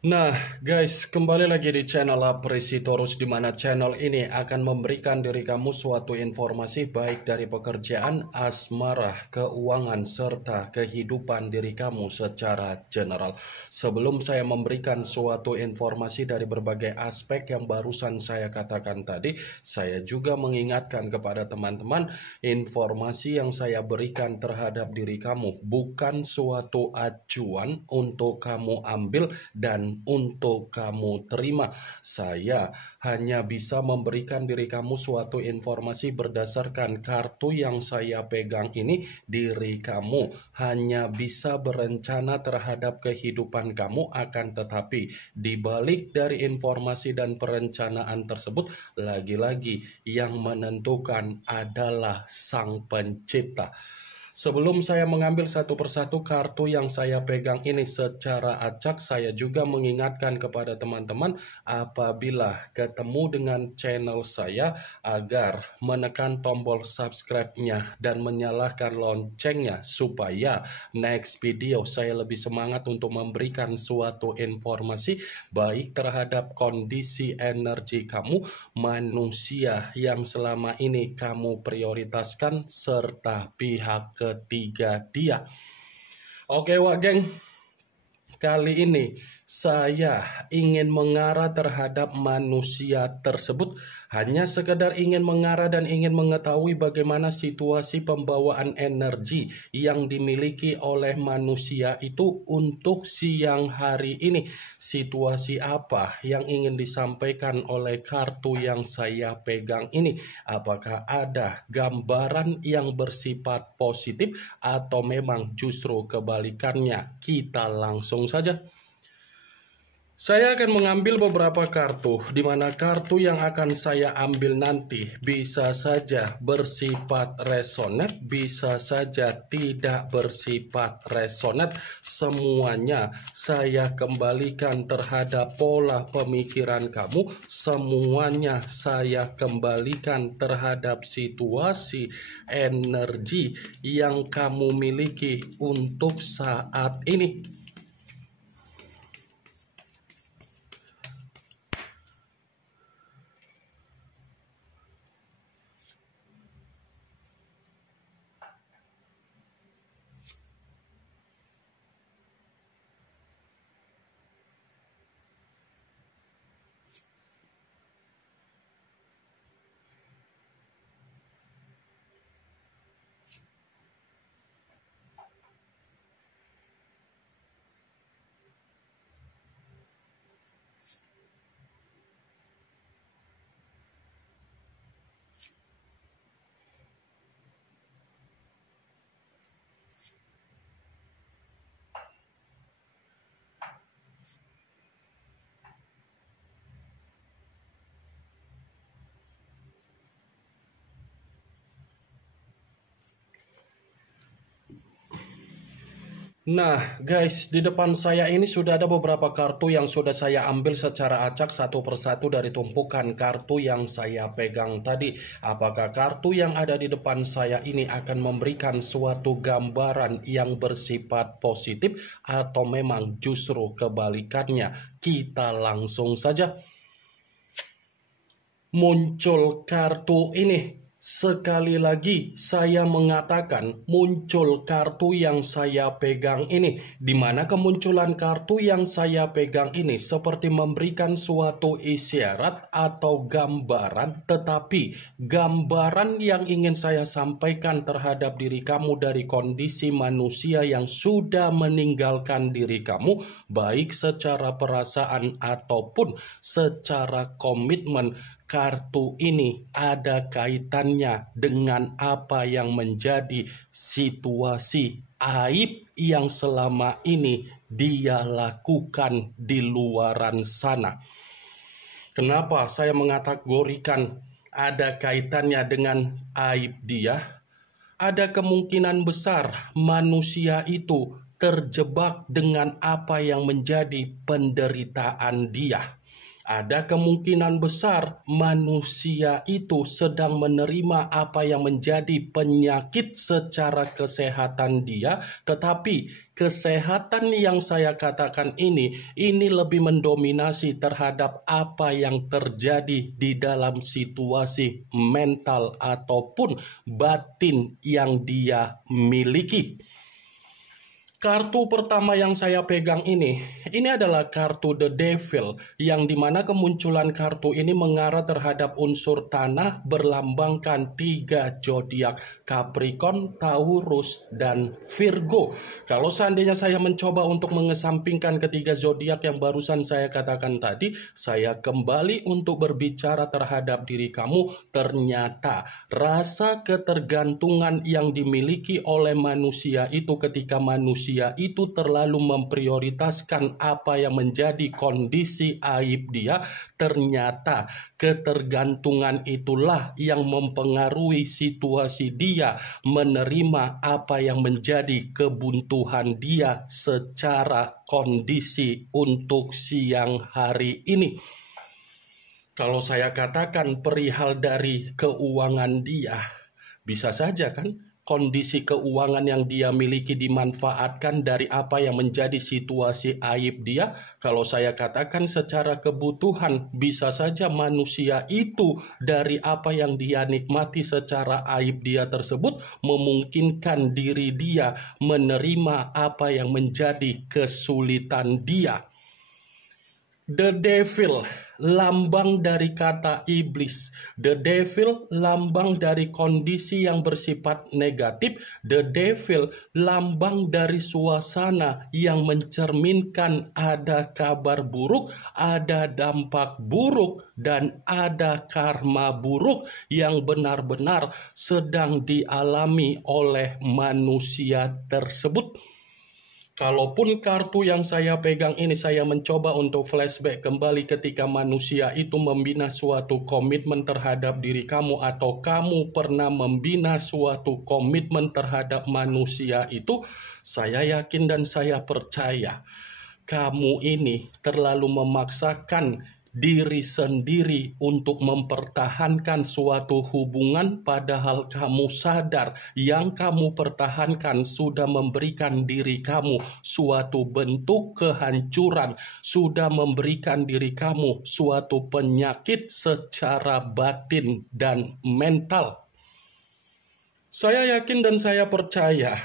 Nah, guys, kembali lagi di channel Apresitorus, di mana channel ini akan memberikan diri kamu suatu informasi baik dari pekerjaan, asmara, keuangan, serta kehidupan diri kamu secara general. Sebelum saya memberikan suatu informasi dari berbagai aspek yang barusan saya katakan tadi, saya juga mengingatkan kepada teman-teman, informasi yang saya berikan terhadap diri kamu bukan suatu acuan untuk kamu ambil dan untuk kamu terima. Saya hanya bisa memberikan diri kamu suatu informasi berdasarkan kartu yang saya pegang ini. Diri kamu hanya bisa berencana terhadap kehidupan kamu, akan tetapi di balik dari informasi dan perencanaan tersebut, lagi-lagi yang menentukan adalah Sang Pencipta. Sebelum saya mengambil satu persatu kartu yang saya pegang ini secara acak, saya juga mengingatkan kepada teman-teman apabila ketemu dengan channel saya agar menekan tombol subscribe-nya dan menyalakan loncengnya supaya next video saya lebih semangat untuk memberikan suatu informasi baik terhadap kondisi energi kamu, manusia yang selama ini kamu prioritaskan, serta pihak ketiga dia. Oke wak geng, kali ini saya ingin mengarah terhadap manusia tersebut, hanya sekedar ingin mengarah dan ingin mengetahui bagaimana situasi pembawaan energi yang dimiliki oleh manusia itu untuk siang hari ini. Situasi apa yang ingin disampaikan oleh kartu yang saya pegang ini? Apakah ada gambaran yang bersifat positif atau memang justru kebalikannya? Kita langsung saja. Saya akan mengambil beberapa kartu, di mana kartu yang akan saya ambil nanti bisa saja bersifat resonate, bisa saja tidak bersifat resonate. Semuanya saya kembalikan terhadap pola pemikiran kamu, semuanya saya kembalikan terhadap situasi energi yang kamu miliki untuk saat ini. Nah guys, di depan saya ini sudah ada beberapa kartu yang sudah saya ambil secara acak satu persatu dari tumpukan kartu yang saya pegang tadi. Apakah kartu yang ada di depan saya ini akan memberikan suatu gambaran yang bersifat positif atau memang justru kebalikannya? Kita langsung saja. Muncul kartu ini. Sekali lagi saya mengatakan muncul kartu yang saya pegang ini, di mana kemunculan kartu yang saya pegang ini seperti memberikan suatu isyarat atau gambaran, tetapi gambaran yang ingin saya sampaikan terhadap diri kamu dari kondisi manusia yang sudah meninggalkan diri kamu, baik secara perasaan ataupun secara komitmen. Kartu ini ada kaitannya dengan apa yang menjadi situasi aib yang selama ini dia lakukan di luaran sana. Kenapa saya mengkategorikan ada kaitannya dengan aib dia? Ada kemungkinan besar manusia itu terjebak dengan apa yang menjadi penderitaan dia. ada kemungkinan besar manusia itu sedang menerima apa yang menjadi penyakit secara kesehatan dia, tetapi kesehatan yang saya katakan ini lebih mendominasi terhadap apa yang terjadi di dalam situasi mental ataupun batin yang dia miliki. Kartu pertama yang saya pegang ini adalah kartu The Devil, yang dimana kemunculan kartu ini mengarah terhadap unsur tanah berlambangkan 3 zodiak, Capricorn, Taurus, dan Virgo. Kalau seandainya saya mencoba untuk mengesampingkan ketiga zodiak yang barusan saya katakan tadi, saya kembali untuk berbicara terhadap diri kamu. Ternyata rasa ketergantungan yang dimiliki oleh manusia itu ketika manusia itu terlalu memprioritaskan apa yang menjadi kondisi aib dia, ternyata ketergantungan itulah yang mempengaruhi situasi dia menerima apa yang menjadi kebuntuan dia secara kondisi untuk siang hari ini. Kalau saya katakan perihal dari keuangan dia, bisa saja kan kondisi keuangan yang dia miliki dimanfaatkan dari apa yang menjadi situasi aib dia. Kalau saya katakan secara kebutuhan, bisa saja manusia itu dari apa yang dia nikmati secara aib dia tersebut memungkinkan diri dia menerima apa yang menjadi kesulitan dia. The Devil, lambang dari kata iblis. The Devil, lambang dari kondisi yang bersifat negatif. The Devil, lambang dari suasana yang mencerminkan ada kabar buruk, ada dampak buruk, dan ada karma buruk yang benar-benar sedang dialami oleh manusia tersebut. Kalaupun kartu yang saya pegang ini saya mencoba untuk flashback kembali ketika manusia itu membina suatu komitmen terhadap diri kamu, atau kamu pernah membina suatu komitmen terhadap manusia itu, saya yakin dan saya percaya kamu ini terlalu memaksakan diri sendiri untuk mempertahankan suatu hubungan, padahal kamu sadar yang kamu pertahankan sudah memberikan diri kamu suatu bentuk kehancuran, sudah memberikan diri kamu suatu penyakit secara batin dan mental. Saya yakin dan saya percaya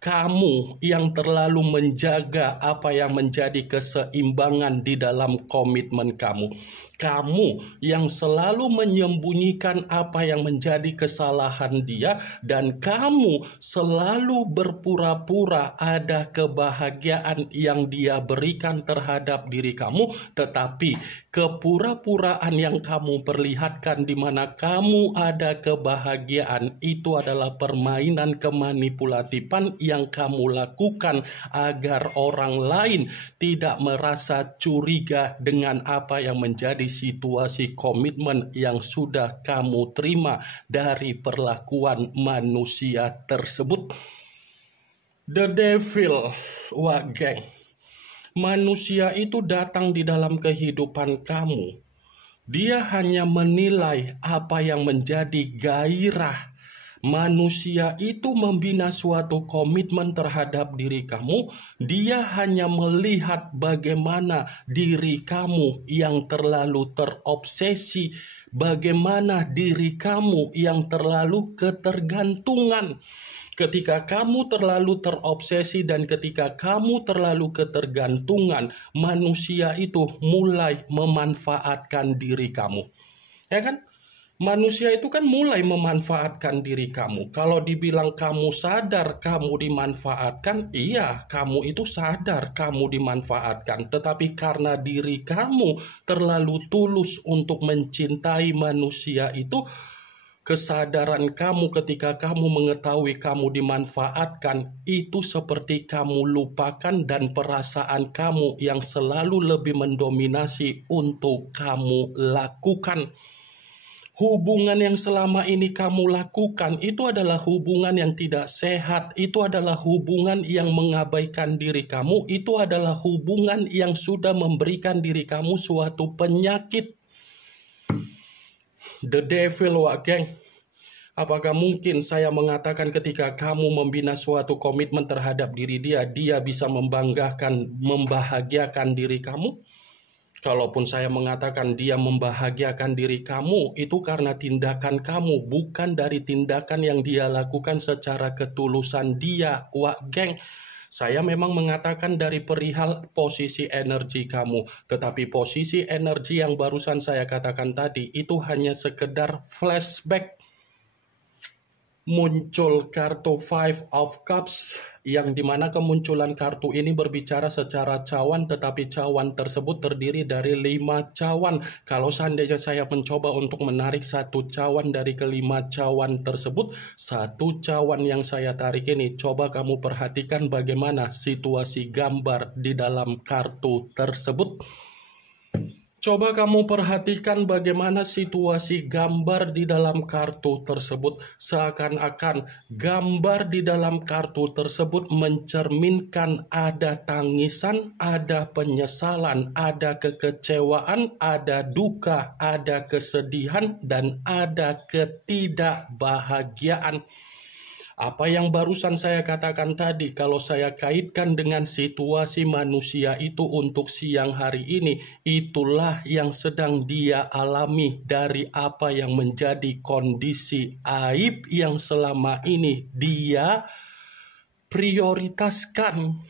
kamu yang terlalu menjaga apa yang menjadi keseimbangan di dalam komitmen kamu. Kamu yang selalu menyembunyikan apa yang menjadi kesalahan dia, dan kamu selalu berpura-pura ada kebahagiaan yang dia berikan terhadap diri kamu, tetapi kepura-puraan yang kamu perlihatkan di mana kamu ada kebahagiaan itu adalah permainan kemanipulatifan yang kamu lakukan agar orang lain tidak merasa curiga dengan apa yang menjadi situasi komitmen yang sudah kamu terima dari perlakuan manusia tersebut. The Devil, wah geng, manusia itu datang di dalam kehidupan kamu. Dia hanya menilai apa yang menjadi gairah. Manusia itu membina suatu komitmen terhadap diri kamu. Dia hanya melihat bagaimana diri kamu yang terlalu terobsesi, bagaimana diri kamu yang terlalu ketergantungan. Ketika kamu terlalu terobsesi dan ketika kamu terlalu ketergantungan, manusia itu mulai memanfaatkan diri kamu. Ya kan? Manusia itu kan mulai memanfaatkan diri kamu. Kalau dibilang kamu sadar kamu dimanfaatkan, iya, kamu itu sadar kamu dimanfaatkan. Tetapi karena diri kamu terlalu tulus untuk mencintai manusia itu, kesadaran kamu ketika kamu mengetahui kamu dimanfaatkan itu seperti kamu lupakan, dan perasaan kamu yang selalu lebih mendominasi untuk kamu lakukan. Hubungan yang selama ini kamu lakukan itu adalah hubungan yang tidak sehat, itu adalah hubungan yang mengabaikan diri kamu, itu adalah hubungan yang sudah memberikan diri kamu suatu penyakit. The devil, Wak Geng. Apakah mungkin saya mengatakan ketika kamu membina suatu komitmen terhadap diri dia, dia bisa membanggakan, membahagiakan diri kamu? Kalaupun saya mengatakan dia membahagiakan diri kamu, itu karena tindakan kamu, bukan dari tindakan yang dia lakukan secara ketulusan dia, Wak Geng. Saya memang mengatakan dari perihal posisi energi kamu, tetapi posisi energi yang barusan saya katakan tadi, itu hanya sekedar flashback. Muncul kartu Five of Cups, yang dimana kemunculan kartu ini berbicara secara cawan, tetapi cawan tersebut terdiri dari 5 cawan. Kalau seandainya saya mencoba untuk menarik satu cawan dari kelima cawan tersebut, satu cawan yang saya tarik ini, coba kamu perhatikan bagaimana situasi gambar di dalam kartu tersebut. Coba kamu perhatikan bagaimana situasi gambar di dalam kartu tersebut. Seakan-akan gambar di dalam kartu tersebut mencerminkan ada tangisan, ada penyesalan, ada kekecewaan, ada duka, ada kesedihan, dan ada ketidakbahagiaan. Apa yang barusan saya katakan tadi, kalau saya kaitkan dengan situasi manusia itu untuk siang hari ini, itulah yang sedang dia alami dari apa yang menjadi kondisi aib yang selama ini dia prioritaskan.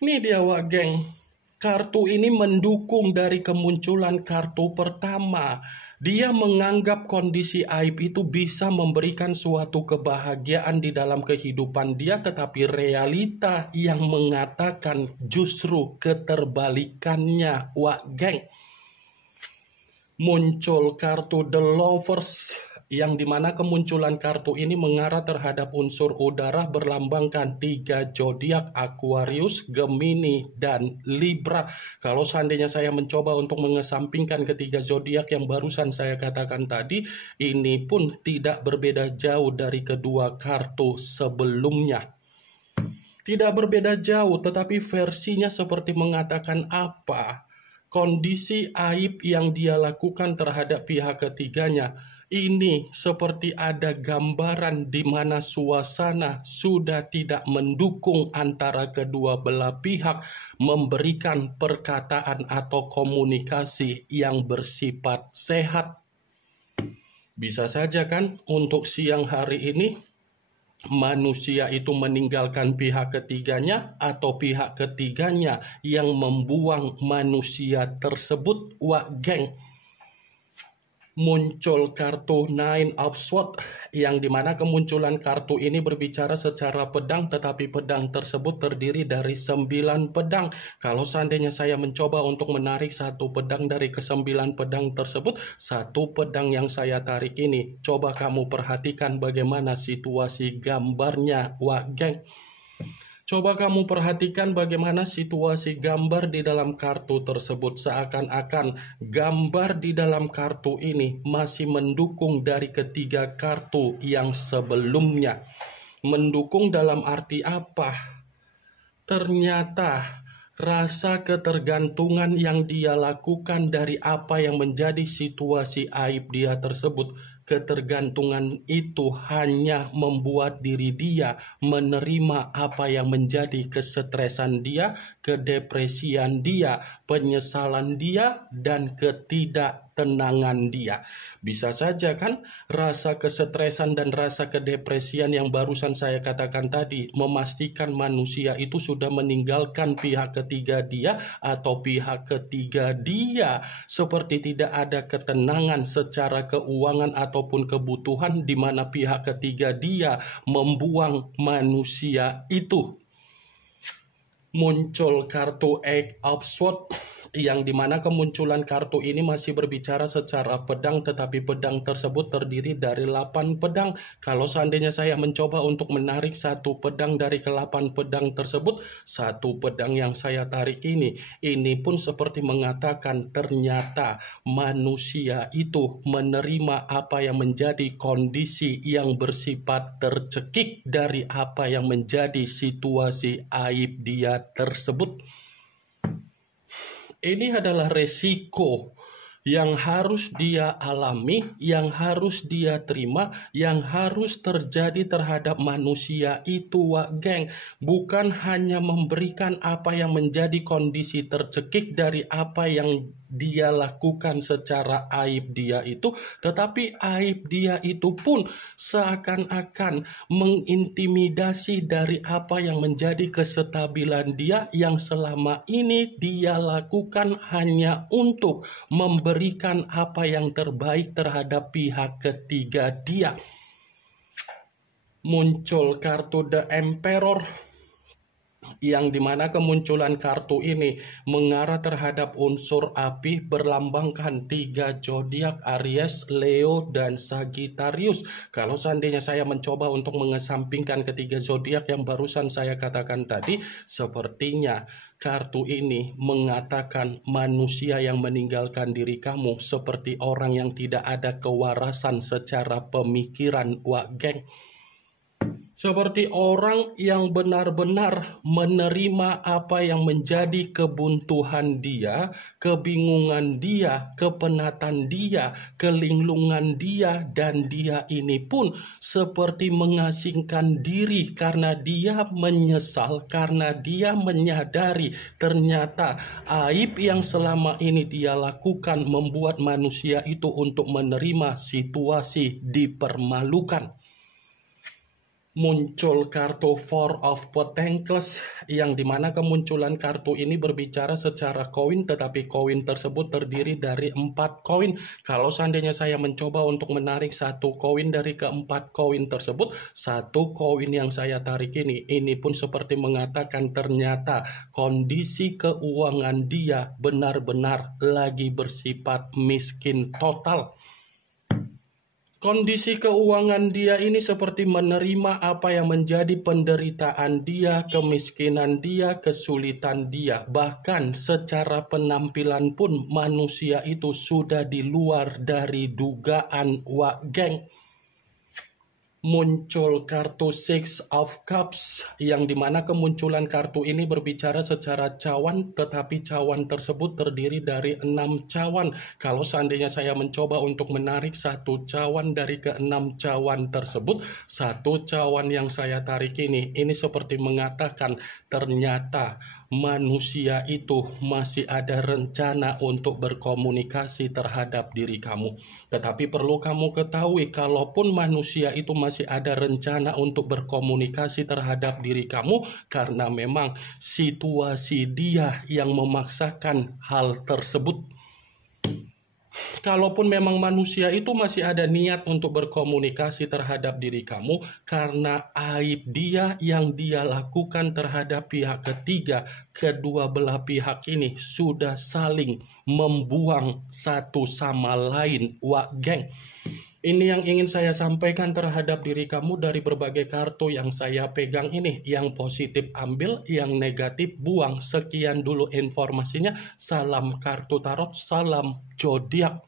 Ini dia, Wak Geng. Kartu ini mendukung dari kemunculan kartu pertama. Dia menganggap kondisi aib itu bisa memberikan suatu kebahagiaan di dalam kehidupan dia, tetapi realita yang mengatakan justru keterbalikannya, Wak Geng. Muncul kartu The Lovers, yang dimana kemunculan kartu ini mengarah terhadap unsur udara berlambangkan 3 zodiak Aquarius, Gemini, dan Libra. Kalau seandainya saya mencoba untuk mengesampingkan ketiga zodiak yang barusan saya katakan tadi, ini pun tidak berbeda jauh dari kedua kartu sebelumnya. Tidak berbeda jauh, tetapi versinya seperti mengatakan apa? Kondisi aib yang dia lakukan terhadap pihak ketiganya, ini seperti ada gambaran di mana suasana sudah tidak mendukung antara kedua belah pihak memberikan perkataan atau komunikasi yang bersifat sehat. Bisa saja kan untuk siang hari ini manusia itu meninggalkan pihak ketiganya atau pihak ketiganya yang membuang manusia tersebut, Wak Geng. Muncul kartu Nine of Swords, yang dimana kemunculan kartu ini berbicara secara pedang, tetapi pedang tersebut terdiri dari 9 pedang. Kalau seandainya saya mencoba untuk menarik satu pedang dari ke-9 pedang tersebut, satu pedang yang saya tarik ini, coba kamu perhatikan bagaimana situasi gambarnya, Wak Geng. Coba kamu perhatikan bagaimana situasi gambar di dalam kartu tersebut. Seakan-akan gambar di dalam kartu ini masih mendukung dari ketiga kartu yang sebelumnya. Mendukung dalam arti apa? Ternyata rasa ketergantungan yang dia lakukan dari apa yang menjadi situasi aib dia tersebut, ketergantungan itu hanya membuat diri dia menerima apa yang menjadi kesetresan dia, kedepresian dia, penyesalan dia, dan ketidaktenangan dia. Bisa saja kan rasa kesetresan dan rasa kedepresian yang barusan saya katakan tadi memastikan manusia itu sudah meninggalkan pihak ketiga dia atau pihak ketiga dia, seperti tidak ada ketenangan secara keuangan ataupun kebutuhan di mana pihak ketiga dia membuang manusia itu. Muncul kartu Eight of Swords, yang dimana kemunculan kartu ini masih berbicara secara pedang, tetapi pedang tersebut terdiri dari 8 pedang. Kalau seandainya saya mencoba untuk menarik satu pedang dari ke-8 pedang tersebut, satu pedang yang saya tarik ini pun seperti mengatakan ternyata manusia itu menerima apa yang menjadi kondisi yang bersifat tercekik dari apa yang menjadi situasi aib dia tersebut. Ini adalah resiko yang harus dia alami, yang harus dia terima, yang harus terjadi terhadap manusia itu, Wak Geng. Bukan hanya memberikan apa yang menjadi kondisi tercekik dari apa yang dia lakukan secara aib dia itu, tetapi aib dia itu pun seakan-akan mengintimidasi dari apa yang menjadi kestabilan dia yang selama ini dia lakukan hanya untuk memberikan apa yang terbaik terhadap pihak ketiga dia. Muncul kartu The Emperor, yang dimana kemunculan kartu ini mengarah terhadap unsur api, berlambangkan 3 zodiak Aries, Leo, dan Sagittarius. Kalau seandainya saya mencoba untuk mengesampingkan ketiga zodiak yang barusan saya katakan tadi, sepertinya kartu ini mengatakan manusia yang meninggalkan diri kamu seperti orang yang tidak ada kewarasan secara pemikiran, Wak Geng. Seperti orang yang benar-benar menerima apa yang menjadi kebuntuan dia, kebingungan dia, kepenatan dia, kelinglungan dia, dan dia ini pun seperti mengasingkan diri karena dia menyesal, karena dia menyadari ternyata aib yang selama ini dia lakukan membuat manusia itu untuk menerima situasi dipermalukan. Muncul kartu Four of Pentacles, yang dimana kemunculan kartu ini berbicara secara koin, tetapi koin tersebut terdiri dari 4 koin. Kalau seandainya saya mencoba untuk menarik satu koin dari ke-4 koin tersebut, satu koin yang saya tarik ini pun seperti mengatakan ternyata kondisi keuangan dia benar-benar lagi bersifat miskin total. Kondisi keuangan dia ini seperti menerima apa yang menjadi penderitaan dia, kemiskinan dia, kesulitan dia. Bahkan secara penampilan pun manusia itu sudah di luar dari dugaan, Wak Geng. Muncul kartu Six of Cups, yang dimana kemunculan kartu ini berbicara secara cawan, tetapi cawan tersebut terdiri dari 6 cawan. Kalau seandainya saya mencoba untuk menarik satu cawan dari ke-6 cawan tersebut, satu cawan yang saya tarik ini seperti mengatakan ternyata manusia itu masih ada rencana untuk berkomunikasi terhadap diri kamu. Tetapi perlu kamu ketahui, kalaupun manusia itu masih ada rencana untuk berkomunikasi terhadap diri kamu, karena memang situasi dia yang memaksakan hal tersebut. Kalaupun memang manusia itu masih ada niat untuk berkomunikasi terhadap diri kamu, karena aib dia yang dia lakukan terhadap pihak ketiga, kedua belah pihak ini sudah saling membuang satu sama lain, Wak Geng. Ini yang ingin saya sampaikan terhadap diri kamu dari berbagai kartu yang saya pegang ini. Yang positif ambil, yang negatif buang. Sekian dulu informasinya. Salam kartu tarot, salam zodiak.